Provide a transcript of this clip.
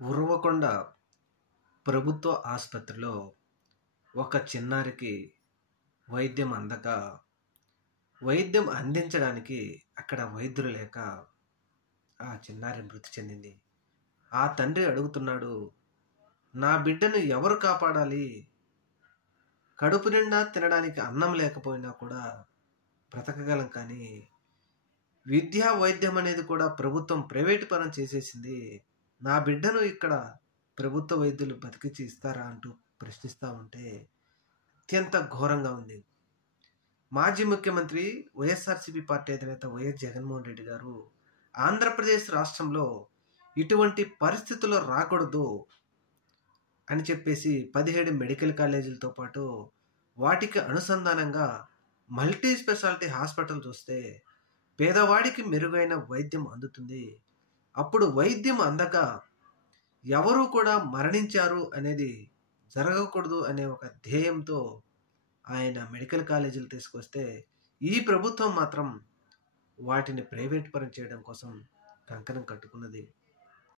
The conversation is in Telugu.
ఉరవకొండ ప్రభుత్వ ఆసుపత్రిలో ఒక చిన్నారికి వైద్యం అందక, వైద్యం అందించడానికి అక్కడ వైద్యులు లేక ఆ చిన్నారి మృతి చెందింది. ఆ తండ్రి అడుగుతున్నాడు, నా బిడ్డను ఎవరు కాపాడాలి? కడుపు నిండా తినడానికి అన్నం లేకపోయినా కూడా బ్రతకగలం, కానీ విద్యా వైద్యం అనేది కూడా ప్రభుత్వం ప్రైవేటు పరం చేసేసింది. నా బిడ్డను ఇక్కడ ప్రభుత్వ వైద్యులు బతికించి ఇస్తారా అంటూ ప్రశ్నిస్తూ ఉంటే అత్యంత ఘోరంగా ఉంది. మాజీ ముఖ్యమంత్రి వైఎస్ఆర్సీపీ పార్టీ అధినేత వైఎస్ జగన్మోహన్ రెడ్డి గారు ఆంధ్రప్రదేశ్ రాష్ట్రంలో ఇటువంటి పరిస్థితులు రాకూడదు అని చెప్పేసి 17 మెడికల్ కాలేజీలతో పాటు వాటికి అనుసంధానంగా మల్టీ స్పెషాలిటీ హాస్పిటల్ చూస్తే పేదవాడికి మెరుగైన వైద్యం అందుతుంది. అప్పుడు వైద్యం అందక ఎవరు కూడా మరణించారు అనేది జరగకూడదు అనే ఒక ధ్యేయంతో ఆయన మెడికల్ కాలేజీలు తీసుకొస్తే, ఈ ప్రభుత్వం మాత్రం వాటిని ప్రైవేట్ పరం చేయడం కోసం కంకణం కట్టుకున్నది.